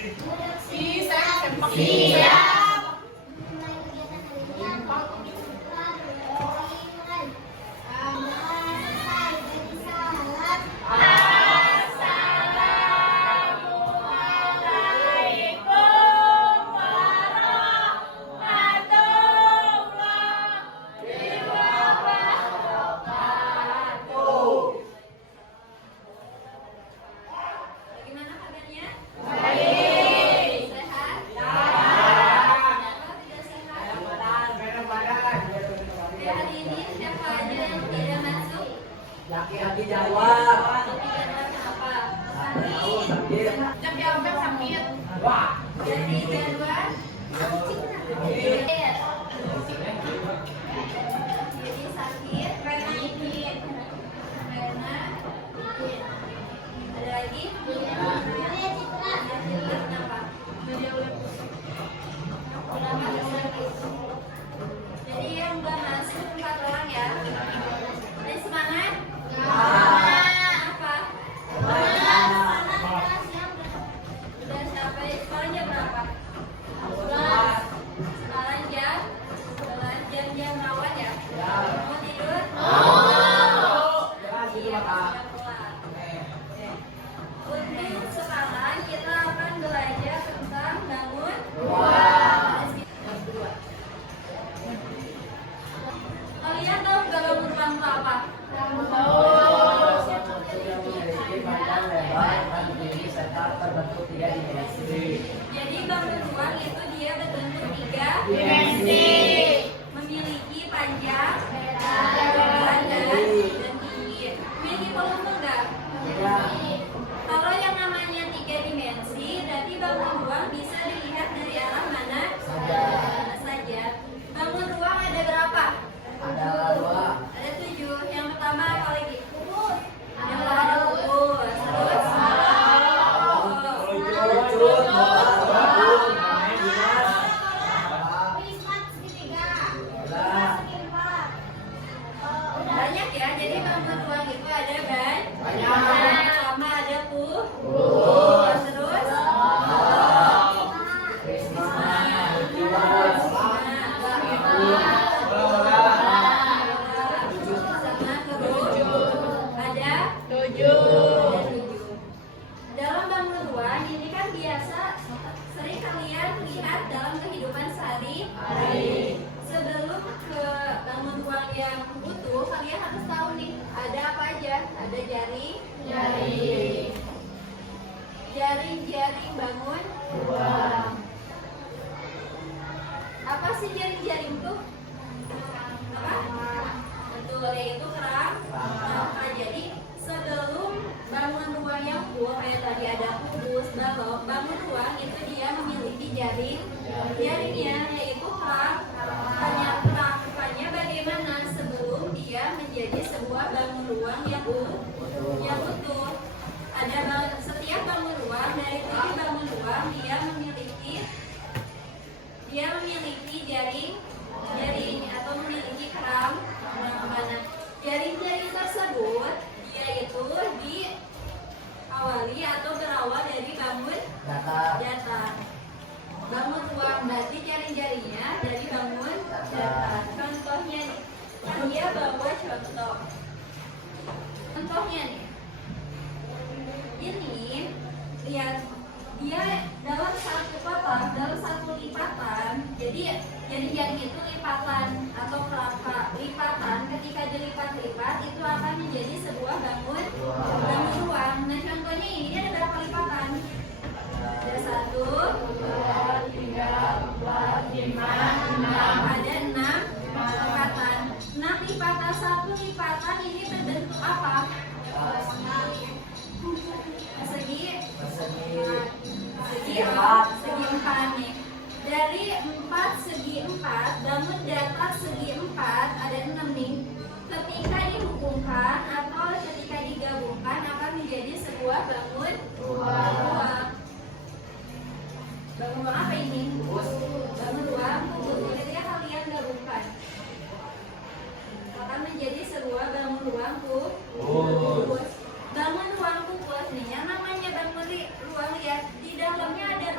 Siap. Bagaimana kabarnya? Baik. Sehat? Tidak sehat? Oke, hari ini siapa aja yang tidak masuk? Laki-laki jawab. Tidak kenapa? Sakit. Wah. Dari jadwal? Jadi sakit karena ini karena ada lagi? Kenapa? Jadi yang udah masuk 4 orang ya. Ada semangat? Apa? Udah sampai sekarang jam berapa? Sekarang jam rawat ya? Mau tidur? Untuk sekarang kita akan belajar tentang bangun. Kalian tahu nggak bangun ruang itu apa? Jadi bangun ruang itu dia berbentuk 3 Dimensi. memiliki panjang, lebar, dan tinggi. Memiliki volume enggak? Kalau yang namanya 3 dimensi, berarti bangun ruang bisa dilihat dari arah mana saja. Bangun ruang ada berapa? Ada 7. Yang pertama apa lagi? Yang pertama ada kubus. Terus? Banyak ya, jadi bangun ruang itu ada banyak. Pertama ada terus ada 7. Dalam bangun ruang ini kan biasa sering kalian lihat dalam kehidupan sehari-hari. Sebelum ke bangun ruang yang utuh, kalian harus tahu nih ada apa aja. Ada jaring bangun ruang. Apa sih jaring-jaring tuh? Apa? Betul, yaitu kerang. Nah, jadi sebelum bangun ruang yang full kayak tadi ada kubus, balok, bangun ruang itu dia memiliki jaringnya yaitu kerang. Perangkapnya bagaimana sebelum dia menjadi sebuah bangun ruang yang utuh. Ada setiap bangun ruang dari 7 bangun ruang dia memiliki jaring atau memiliki kerang. Jaring-jaring tersebut dia itu diawali atau berawal dari bangun datar. Bangun ruang berarti jaring-jaringnya dari bangun datar. Contohnya nih, kan dia bawa contoh. Contohnya nih, ini lihat dia dalam satu lipatan. Jadi jaring-jaring itu lipatan atau kerangka lipatan. Ketika dilipat-lipat itu akan menjadi sebuah bangun ruang. Nah contohnya ini ada berapa lipatan? Ada 1, 2, 3, 4, 5, 6. Ada 6 lipatan. 6 lipatan, 1 lipatan ini terbentuk apa? Segi 4 nih. Dari 4 segi 4, bangun datar segi 4 ada 6 nih. Ketika dihubungkan atau ketika digabungkan akan menjadi sebuah bangun ruang. Bangun ruang apa ini? Bangun ruang kubus. Ketika kalian gabungkan akan menjadi sebuah bangun ruang kubus. Bangun ruang kubus nih, yang namanya bangun ruang lihat di dalamnya ada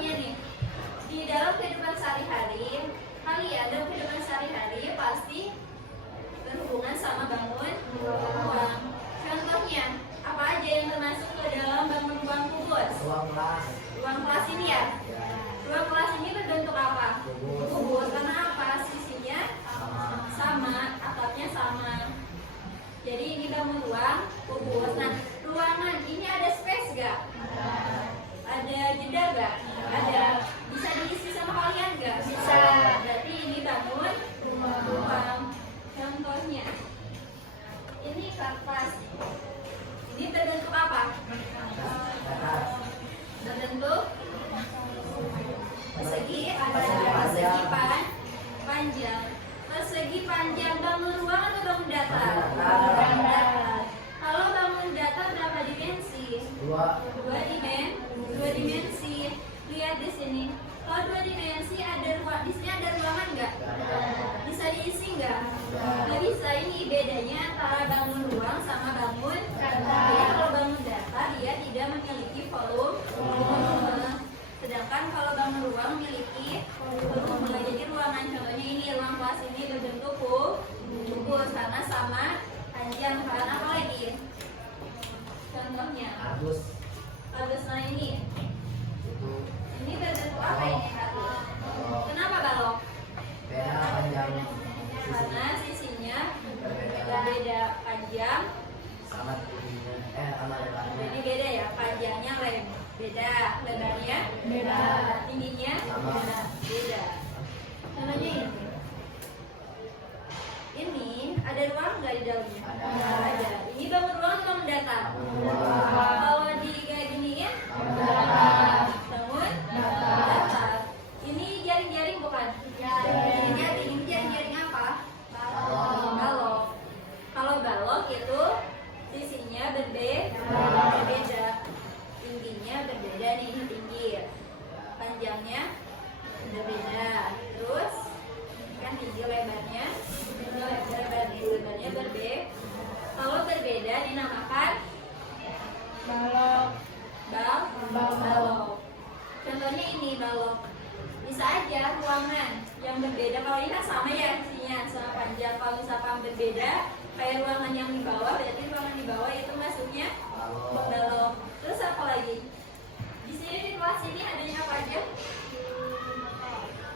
contohnya nih, di dalam kehidupan sehari-hari, kalian dalam kehidupan sehari-hari pasti berhubungan sama bangun ruang. Contohnya, apa aja yang termasuk ke dalam bangun ruang kubus? Ruang kelas. Ruang kelas ini ya. Ya. Ruang kelas ini berbentuk apa? Kubus. Kubus. Karena apa? Sisinya Sama. sama, atapnya sama. Jadi ini bangun ruang kubus. Nah, ruangan ini ada space gak? Ada jeda gak? Ada. Bisa diisi sama kalian gak? Bisa. Berarti ini bangun ruang. Contohnya, ini kertas. Ini berbentuk apa? Datar. Berbentuk persegi, ada Persegi persegi panjang. Persegi panjang bangun ruang atau bangun datar? Datar. Datar. Kalau bangun datar berapa dimensi? Dua. Dua dimensi. Lihat di sini. Kalau dua dimensi ada ruang, di sini ada ruangan nggak? Bisa diisi nggak? Nggak bisa. Ini bedanya antara bangun ruang sama bangun datar. Jadi kalau bangun datar dia tidak memiliki volume. Sedangkan kalau bangun ruang memiliki volume. Jadi ruangan contohnya ini ruang kelas ini berbentuk kubus karena sama panjang. Karena apa lagi? Contohnya, Agus. nah ini. Itu. Ini berbentuk apa ini Kak? Balok. Kenapa balok? Beda panjang. Karena sisinya Berbeda. berbeda panjang. Sama tingginya. Sama lebarnya. Jadi beda ya, panjangnya beda, lebarnya Beda. tingginya Sama. beda. Contohnya ini. Ini ada ruang nggak di dalamnya? Ada. Ini bangun ruang atau bangun datar? Ruang. Kalau di kayak gini ya, Datar. bangun Datar. datar. Ini jaring-jaring bukan? Ini jaring apa? Balok. Kalau balok itu sisinya berbeda, tingginya berbeda nih, tinggi, panjangnya berbeda. Terus kan tinggi lebarnya berbeda. Kalau berbeda dinamakan Balok. balok. Contohnya ini balok. Bisa aja ruangan yang berbeda. Kalau ini kan sama ya isinya, sama panjang. Kalau misalkan berbeda, kayak ruangan yang di bawah, berarti ruangan di bawah itu masuknya Balok. balok. Terus apa lagi? Di sini di kelas ini adanya apa aja?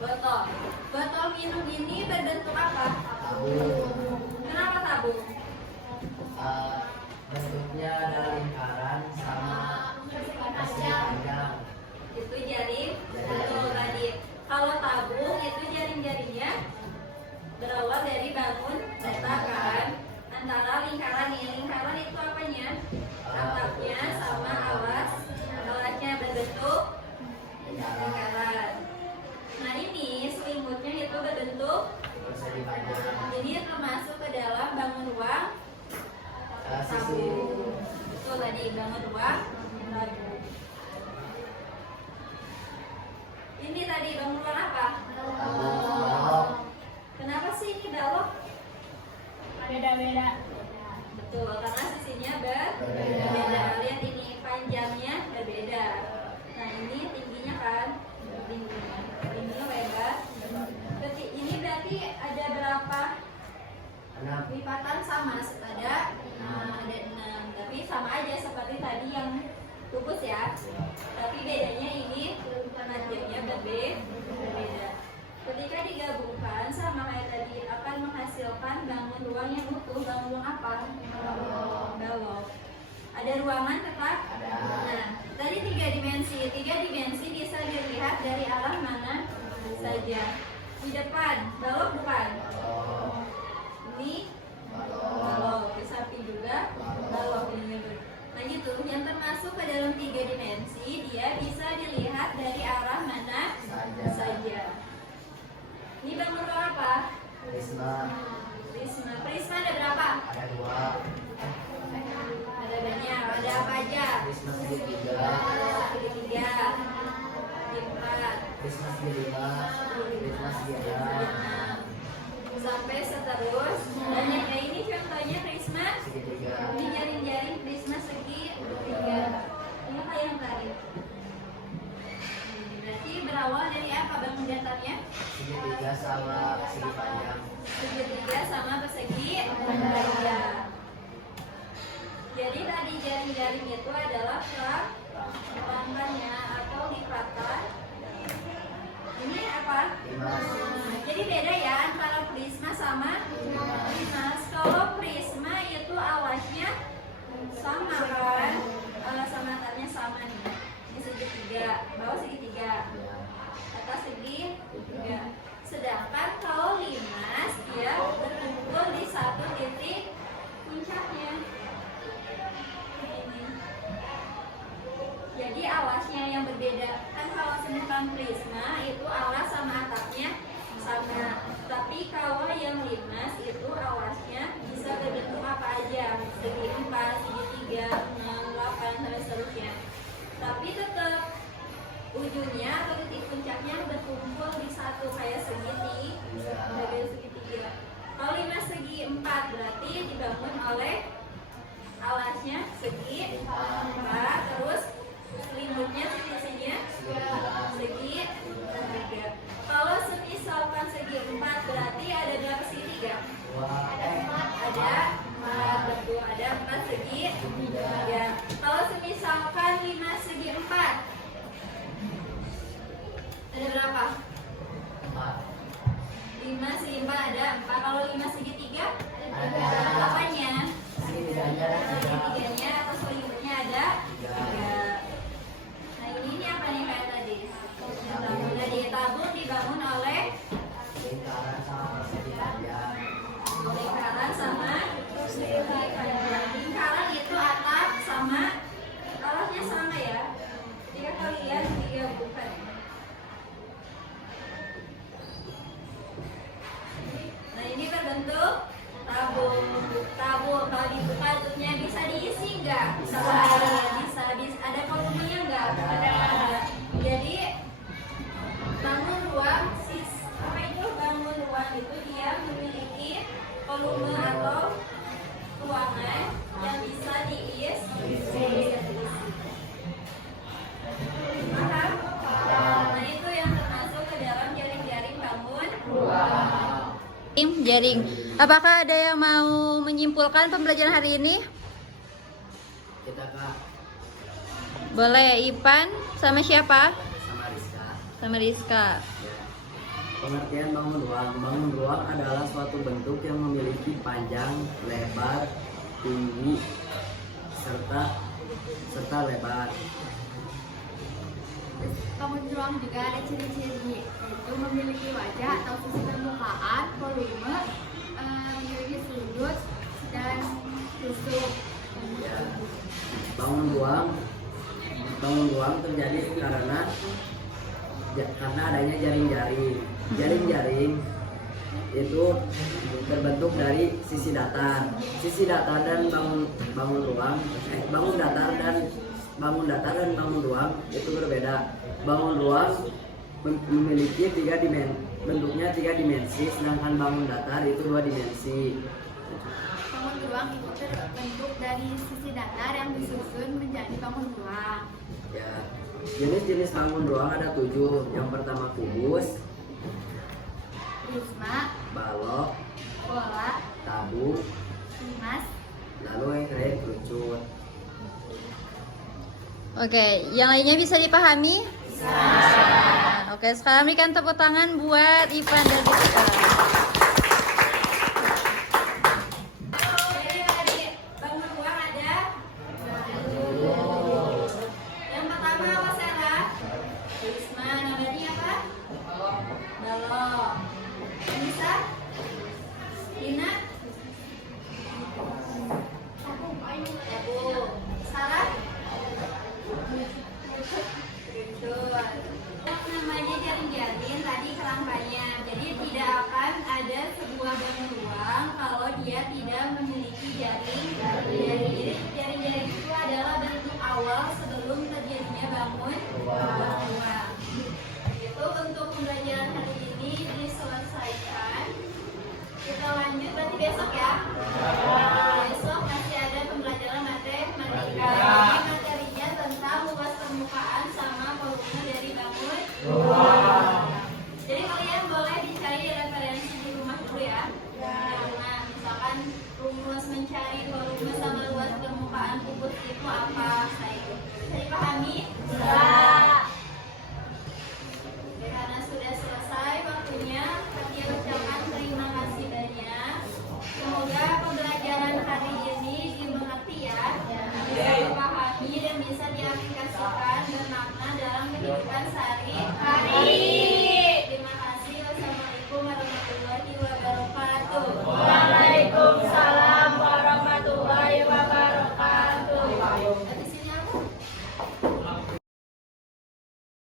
Botol. Botol minum ini berbentuk apa? Tabung. Kenapa tabung? Bentuknya ada lingkaran sama persegi panjang. Itu jaring. Betul tadi. Kalau tabung itu jaring-jaringnya berawal dari bangun datar kan, antara lingkaran nih. Lingkaran itu apanya? Atapnya sama alasnya berbentuk lingkaran. Nah ini selimutnya itu berbentuk. Persegi panjang. Ini termasuk ke dalam bangun ruang Sisi. tabung. Itu tadi bangun ruang tabung. Ini tadi bangun ruang apa? Balok. Kenapa sih ini balok? Beda-beda. Betul, karena sisinya berbeda. Lihat ini panjangnya berbeda. Nah ini tingginya kan, tingginya lebar. Ini berarti ada berapa 6. lipatan? Sama, ada 6. Tapi sama aja seperti tadi yang kubus ya. Tapi bedanya ini panjangnya berbeda. Ketika digabungkan sama kayak tadi akan menghasilkan bangun ruang yang utuh. Bangun ruang apa? Balok. Ada ruangan tetap? Ada. Nah, tadi 3 dimensi. 3 dimensi bisa dilihat dari arah mana saja. Di depan, balok bukan? Balok. Ini Balok. balok. Di samping juga balok. Nah gitu, yang termasuk ke dalam 3 dimensi dia bisa dilihat dari arah mana saja. Ini bangun ruang apa? Prisma. Prisma ada berapa? Ada 2. Ada banyak. Ada apa aja? Prisma segitiga. Segitiga, empat, Prisma segitiga. Prisma segitiga. sampai seterus. Dan yang kayak ini contohnya prisma. Segitiga. Ini jaring-jaring prisma segitiga. Ini kayak yang tadi. Berarti kerangnya? Segitiga sama segi panjang. Segitiga sama persegi panjang. Jadi tadi jaring-jaring itu adalah kerangkanya atau lipatan. Ini apa? Limas. Jadi beda ya antara prisma sama limas. Kalau prisma itu alasnya sama kan? Alas sama atasnya sama nih. Ini segitiga, bawah segitiga, Ya. atas segitiga. Sedangkan kalau limas dia berkumpul di satu titik puncaknya. Ini. Jadi alasnya yang berbeda. Kan kalau misalkan prisma itu alas sama atapnya sama. Tapi kalau yang limas itu alasnya bisa berbentuk apa aja, segi 4, segitiga, 6, 8 sampai seterusnya. Tapi tetap ujungnya atau titik puncaknya berkumpul di satu kayak segitiga. Kalau limas segi 4 berarti dibangun oleh alasnya segi 4, terus selimutnya sisinya segi 3. Kalau misalkan segi 4 berarti ada berapa segitiga? Ada 4, betul, ada 4 segi 3. Kalau misalkan 5 segi 4 ada berapa? 5 segi 4 ada 4. Kalau 5 segi 3 ada berapanya? Segitiganya atau selimutnya ada 3. Nah ini apa nih kayak tadi? Tadi tabung dibangun oleh Lingkaran sama segi panjang. lingkaran sama segi panjang. Lingkaran itu atap sama alasnya sama ya. Jika kalian tiga bukan. Nah ini berbentuk tabung. Tabung kalau dibuka tutupnya bisa diisi nggak? Bisa. Ada volumenya nggak? Ada. Jadi bangun ruang bangun ruang itu dia memiliki volume atau ruangan yang bisa diisi. Paham? Nah itu yang termasuk ke dalam jaring-jaring bangun Jaring. Apakah ada yang mau menyimpulkan pembelajaran hari ini? Kita Kak Boleh, Ipan sama siapa? sama Rizka. Sama Rizka. Ya. Pengertian bangun ruang. Bangun ruang adalah suatu bentuk yang memiliki panjang, lebar, tinggi, serta lebar. Bangun ruang juga ada ciri-ciri, yaitu memiliki wajah atau sisi permukaan, volume, memiliki sudut dan tusuk. Ya. Bangun ruang terjadi karena adanya jaring-jaring. Jaring-jaring itu terbentuk dari sisi datar. Sisi datar dan bangun datar dan bangun ruang itu berbeda. Bangun ruang memiliki bentuknya 3 dimensi, sedangkan bangun datar itu 2 dimensi. Bangun ruang itu terbentuk dari sisi datar yang disusun menjadi bangun ruang. Ya, jenis-jenis bangun ruang ada 7. Yang pertama kubus, Prisma, balok, bola, tabung, limas, lalu yang terakhir kerucut. Oke, yang lainnya bisa dipahami? Bisa. Oke, sekarang berikan tepuk tangan buat Ipan dan Rizka. Jadi tadi bangun ruang ada. Yang pertama apa Sarah? Prisma, namanya apa? Balok. Bisa? Lina? Tabung. Sarah? Namanya jaring-jaring tadi kerangkanya, jadi tidak akan dipahami?